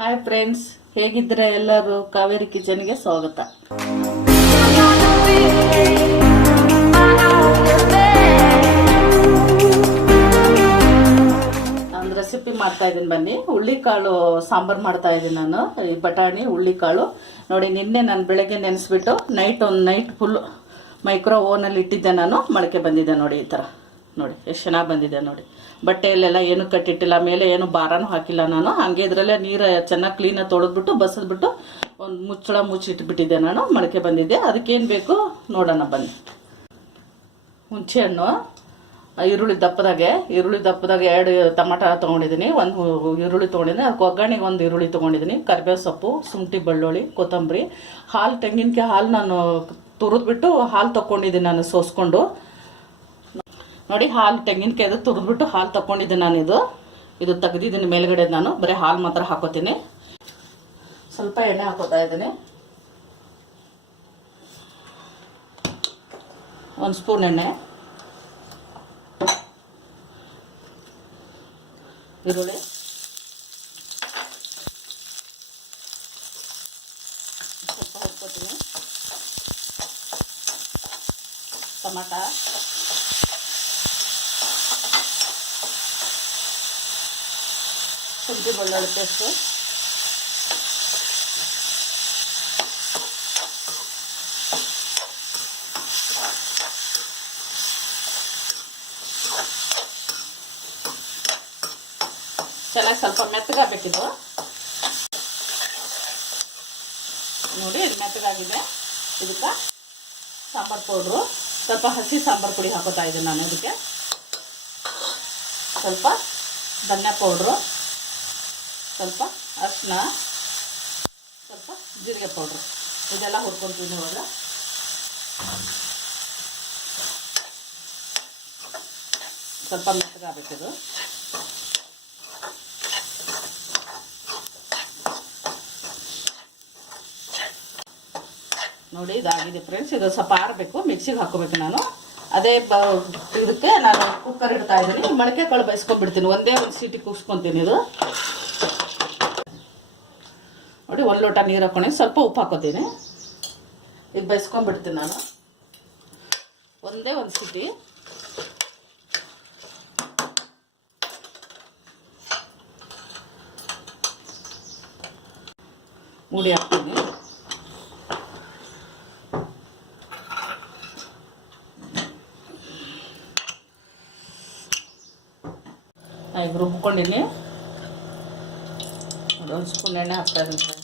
Hi friends, ಹೇಗಿದ್ರೆ ಎಲ್ಲರೂ ಕಾವೇರಿ ಕಿಚನ್ಗೆ ಸ್ವಾಗತ. ನಾನು ರೆಸಿಪಿ ಮಾಡ್ತಾ ಇದ್ದೀನಿ, ಬನ್ನಿ. ಹುಳ್ಳಿಕಾಳು ಸಾಂಬಾರು ಮಾಡ್ತಾ ಇದ್ದೀನಿ ನಾನು. ಈ ಬಟಾಣಿ ಹುಳ್ಳಿಕಾಳು ನೋಡಿ, ನಿನ್ನೆ ನಾನು ಬೆಳಗ್ಗೆ ನೆನೆಸ್ಬಿಟ್ಟು ನೈಟ್ ಫುಲ್ ಮೈಕ್ರೋ ಓವನಲ್ಲಿ ಇಟ್ಟಿದ್ದೆ ನಾನು. ಮೊಳಕೆ ಬಂದಿದೆ ನೋಡಿ, ಈ ಥರ ನೋಡಿ ಎಷ್ಟು ಚೆನ್ನಾಗಿ ಬಂದಿದೆ ನೋಡಿ. ಬಟ್ಟೆಯಲ್ಲೆಲ್ಲ ಏನು ಕಟ್ಟಿಟ್ಟಿಲ್ಲ, ಮೇಲೆ ಏನು ಭಾರನೂ ಹಾಕಿಲ್ಲ ನಾನು. ಹಾಗೆ ಇದರಲ್ಲೇ ನೀರು ಚೆನ್ನಾಗಿ ಕ್ಲೀನಾಗಿ ತೊಳೆದ್ಬಿಟ್ಟು ಬಸದ್ಬಿಟ್ಟು ಒಂದು ಮುಚ್ಚಳ ಮುಚ್ಚಿಟ್ಬಿಟ್ಟಿದ್ದೆ ನಾನು. ಮೊಳಕೆ ಬಂದಿದ್ದೆ. ಅದಕ್ಕೇನು ಬೇಕು ನೋಡೋಣ ಬನ್ನಿ. ಹುಣಸೆಹಣ್ಣು, ಈರುಳ್ಳಿ ದಪ್ಪದಾಗೆ 2 ಟೊಮಾಟೊ ತೊಗೊಂಡಿದ್ದೀನಿ, ಒಂದು ಈರುಳ್ಳಿ ತೊಗೊಂಡಿದ್ದೀನಿ. ಅದಕ್ಕೆ ಒಗ್ಗರಣೆಗೆ ಒಂದು ಈರುಳ್ಳಿ ತೊಗೊಂಡಿದ್ದೀನಿ, ಕರಿಬೇವು ಸೊಪ್ಪು, ಶುಂಠಿ, ಬೆಳ್ಳುಳ್ಳಿ, ಕೊತ್ತಂಬರಿ, ಹಾಲು, ತೆಂಗಿನಕಾಯಿ ಹಾಲು ನಾನು ತುರಿದ್ಬಿಟ್ಟು ಹಾಲು ತೊಗೊಂಡಿದ್ದೀನಿ ನಾನು ಸೋಸ್ಕೊಂಡು ನೋಡಿ. ಹಾಲು ತೆಂಗಿನಕಾಯ್ದು ತುರಿದ್ಬಿಟ್ಟು ಹಾಲು ತಗೊಂಡಿದ್ದೆ ನಾನು. ಇದು ತೆಗೆದಿದ್ದೀನಿ ಮೇಲ್ಗಡೆ. ನಾನು ಬರೀ ಹಾಲು ಮಾತ್ರ ಹಾಕೋತೀನಿ. ಸ್ವಲ್ಪ ಎಣ್ಣೆ ಹಾಕೋತಾ ಇದ್ದೀನಿ, 1 ಸ್ಪೂನ್ ಎಣ್ಣೆ. ಈರುಳ್ಳಿ, ಸ್ವಲ್ಪ ಹಾಕೋತೀನಿ. ಟೊಮಾಟ, ಶುಂಠಿ ಬೆಳ್ಳುಳ್ಳಿ ಪೇಸ್ಟು, ಚೆನ್ನಾಗಿ ಸ್ವಲ್ಪ ಮೆತ್ತಗಾಗಬೇಕಿದು ನೋಡಿ. ಇದು ಮೆತ್ತಗಾಗಿದೆ. ಇದಕ್ಕೆ ಸಾಂಬಾರು ಪೌಡ್ರು, ಸ್ವಲ್ಪ ಹಸಿ ಸಾಂಬಾರು ಪುಡಿ ಹಾಕೋತಾ ಇದ್ದೀನಿ ನಾನು. ಇದಕ್ಕೆ ಸ್ವಲ್ಪ ಧನಿಯಾ ಪೌಡ್ರು, ಸ್ವಲ್ಪ ಅರಿಶಿನ, ಸ್ವಲ್ಪ ಜೀರಿಗೆ ಪೌಡ್ರು, ಇದೆಲ್ಲ ಹುರ್ಕೊಳ್ತೀನಿ ಇವಾಗ. ಸ್ವಲ್ಪ ಮೆತ್ತಗಾಗಬೇಕಿದು. ನೋಡಿ, ಇದಾಗಿದೆ ಫ್ರೆಂಡ್ಸ್. ಇದು ಸ್ವಲ್ಪ ಆರಬೇಕು, ಮಿಕ್ಸಿಗೆ ಹಾಕೋಬೇಕು ನಾನು. ಅದೇ ಇದಕ್ಕೆ ನಾನು ಕುಕ್ಕರ್ ಇಡ್ತಾ ಇದ್ದೀನಿ. ಮೊಳಕೆ ಕಾಳು ಬೈಸ್ಕೊಂಡ್ಬಿಡ್ತೀನಿ, ಒಂದೇ ಒಂದು ಸೀಟಿ ಕೂಗಿಸ್ಕೊತೀನಿ. ಇದು ನೋಡಿ, 1 ಲೋಟ ನೀರು ಹಾಕೊಂಡು ಸ್ವಲ್ಪ ಉಪ್ಪು ಹಾಕೋತೀನಿ. ಇದು ಬೈಸ್ಕೊಂಡ್ಬಿಡ್ತೀನಿ ನಾನು, ಒಂದೇ ಒಂದು ಸೀಟಿ. ಮೂಡಿ ಹಾಕ್ತೀನಿ. ಈಗ ರುಬ್ಕೊಂಡಿನಿ. 1 ಸ್ಪೂನ್ ಎಣ್ಣೆ ಹಾಕ್ತಾ ಇದ್ದೀನಿ ನಾನು.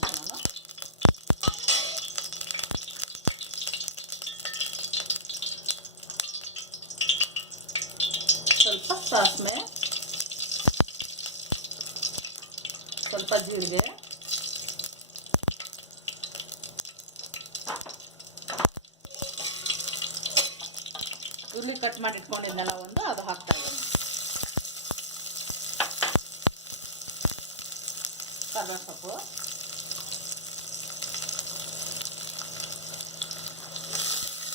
ಸ್ವಲ್ಪ ಸಾಸಿವೆ, ಸ್ವಲ್ಪ ಜೀರಿಗೆ, ಈರುಳ್ಳಿ ಕಟ್ ಮಾಡಿ ಇಟ್ಕೊಂಡಿದ್ದೆಲ್ಲ ಒಂದು, ಅದು ಹಾಕ್ತಾ ಇದ್ದೀನಿ. ಕರಿಬೇವು ಸೊಪ್ಪು,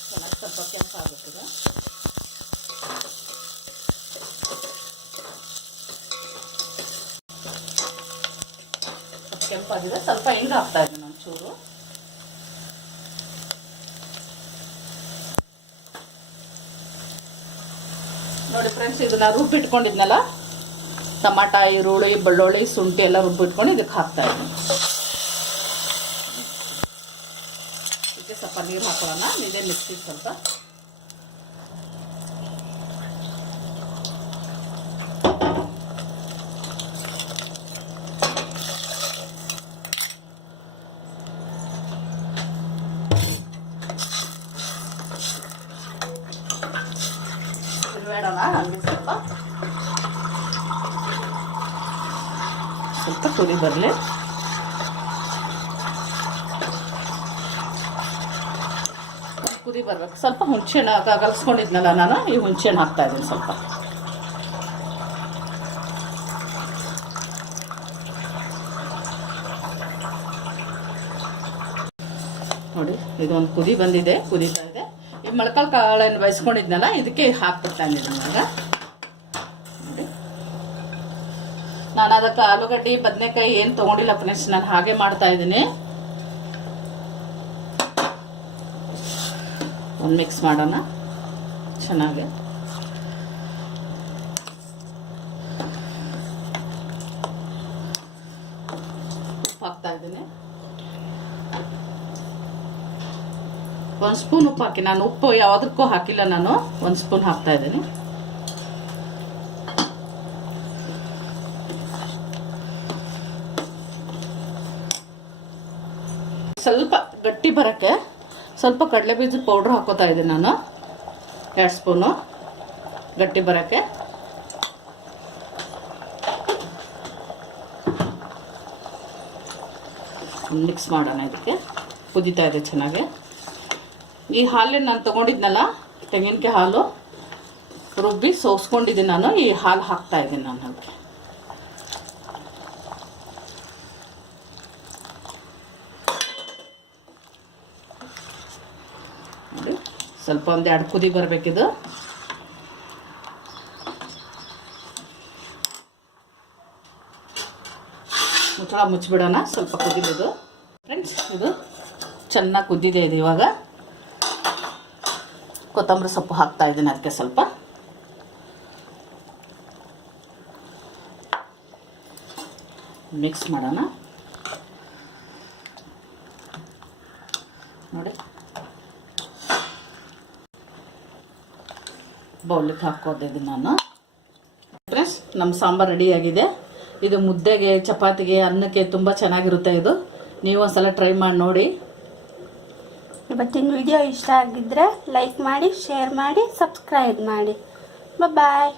ಚೆನ್ನಾಗಿ ಸ್ವಲ್ಪ ಕೆಂಪಾಗುತ್ತದೆ. ಸ್ವಲ್ಪ ಕೆಂಪಾಗಿದೆ. ಸ್ವಲ್ಪ ಹಿಂಗೆ ಹಾಕ್ತಾ ಇದ್ದೀನಿ ಒಂಚೂರು. ನೋಡಿ ಫ್ರೆಂಡ್ಸ್, ಇದನ್ನ ರುಬ್ಬಿಟ್ಕೊಂಡಿದ್ನಲ್ಲ, ಟಮಾಟ, ಈರುಳ್ಳಿ, ಬೆಳ್ಳುಳ್ಳಿ, ಶುಂಠಿ ಎಲ್ಲ ರುಬ್ಬಿಟ್ಕೊಂಡು ಇದಕ್ಕೆ ಹಾಕ್ತಾ ಇದ್ದೀನಿ. ಇದಕ್ಕೆ ಸ್ವಲ್ಪ ನೀರು ಹಾಕೊಳ್ಳೋಣ. ಇದೇ ಮಿಕ್ಸಿಗೆ ಸ್ವಲ್ಪ ಬೇಡೋಣ. ಹಂಗೆ ಸ್ವಲ್ಪ ಕುದಿ ಬರಲಿ. ಕುದಿ ಬರ್ಬೇಕು. ಸ್ವಲ್ಪ ಹುಣಸೆಹಣ್ಣು ಕಲಸ್ಕೊಂಡಿದ್ನಲ್ಲ ನಾನು, ಈ ಹುಣಸೆಹಣ್ಣು ಹಾಕ್ತಾ ಇದ್ದೀನಿ ಸ್ವಲ್ಪ. ನೋಡಿ, ಇದೊಂದು ಕುದಿ ಬಂದಿದೆ, ಕುದೀತಾ ಇದೆ. ಈ ಮೊಳಕಾಳು ಕಾಳನ್ನು ಬಯಸ್ಕೊಂಡಿದ್ನಲ್ಲ, ಇದಕ್ಕೆ ಹಾಕ್ಬಿಡ್ತಾ ಇದ್ದೀನಿ ಇವಾಗ. ನೋಡಿ, ನಾನು ಅದಕ್ಕೆ ಆಲೂಗಡ್ಡೆ ಬದನೆಕಾಯಿ ಏನು ತೊಗೊಂಡಿಲ್ಲ ಫ್ರೆಂಡ್ಸ್, ನಾನು ಹಾಗೆ ಮಾಡ್ತಾ ಇದ್ದೀನಿ. ಒಂದು ಮಿಕ್ಸ್ ಮಾಡೋಣ ಚೆನ್ನಾಗಿ. ಉಪ್ಪು ಹಾಕ್ತಾ ಇದ್ದೀನಿ. 1 ಸ್ಪೂನ್ ಉಪ್ಪು ಹಾಕಿ, ನಾನು ಉಪ್ಪು ಯಾವುದಕ್ಕೂ ಹಾಕಿಲ್ಲ, ನಾನು 1 ಸ್ಪೂನ್ ಹಾಕ್ತಾ ಇದ್ದೀನಿ. ಸ್ವಲ್ಪ ಗಟ್ಟಿ ಬರೋಕ್ಕೆ ಸ್ವಲ್ಪ ಕಡಲೆಬೀಜದ ಪೌಡ್ರ್ ಹಾಕೋತಾ ಇದ್ದೀನಿ ನಾನು, 2 ಸ್ಪೂನು ಗಟ್ಟಿ ಬರೋಕ್ಕೆ. ಮಿಕ್ಸ್ ಮಾಡೋಣ. ಇದಕ್ಕೆ ಕುದೀತಾ ಇದೆ ಚೆನ್ನಾಗಿ. ಈ ಹಾಲನ್ನು ನಾನು ತೊಗೊಂಡಿದ್ನಲ್ಲ, ತೆಂಗಿನಕಾಯಿ ಹಾಲು ರುಬ್ಬಿ ಸೋಸ್ಕೊಂಡಿದ್ದೀನಿ ನಾನು, ಈ ಹಾಲು ಹಾಕ್ತಾ ಇದ್ದೀನಿ ನಾನು ಅದಕ್ಕೆ. ನೋಡಿ, ಸ್ವಲ್ಪ 1-2 ಕುದಿ ಬರಬೇಕಿದು. ಮುಚ್ಚಳ ಮುಚ್ಚಿಬಿಡೋಣ, ಸ್ವಲ್ಪ ಕುದಿಬೋದು ಫ್ರೆಂಡ್ಸ್. ಇದು ಚೆನ್ನಾಗಿ ಕುದ್ದಿದೆ. ಇದು ಇವಾಗ ಕೊತ್ತಂಬರಿ ಸೊಪ್ಪು ಹಾಕ್ತಾ ಇದ್ದೀನಿ ಅದಕ್ಕೆ ಸ್ವಲ್ಪ. ಮಿಕ್ಸ್ ಮಾಡೋಣ. ನೋಡಿ, ಬೌಲಿಗೆ ಹಾಕೋದಿದ್ದೀನಿ ನಾನು ಫ್ರೆಂಡ್ಸ್. ನಮ್ಮ ಸಾಂಬಾರು ರೆಡಿಯಾಗಿದೆ. ಇದು ಮುದ್ದೆಗೆ, ಚಪಾತಿಗೆ, ಅನ್ನಕ್ಕೆ ತುಂಬ ಚೆನ್ನಾಗಿರುತ್ತೆ. ಇದು ನೀವು ಒಂದ್ಸಲ ಟ್ರೈ ಮಾಡಿ ನೋಡಿ. ಇವತ್ತಿನ ವಿಡಿಯೋ ಇಷ್ಟ ಆಗಿದ್ದರೆ ಲೈಕ್ ಮಾಡಿ, ಶೇರ್ ಮಾಡಿ, ಸಬ್ಸ್ಕ್ರೈಬ್ ಮಾಡಿ. ಬಾಯ್.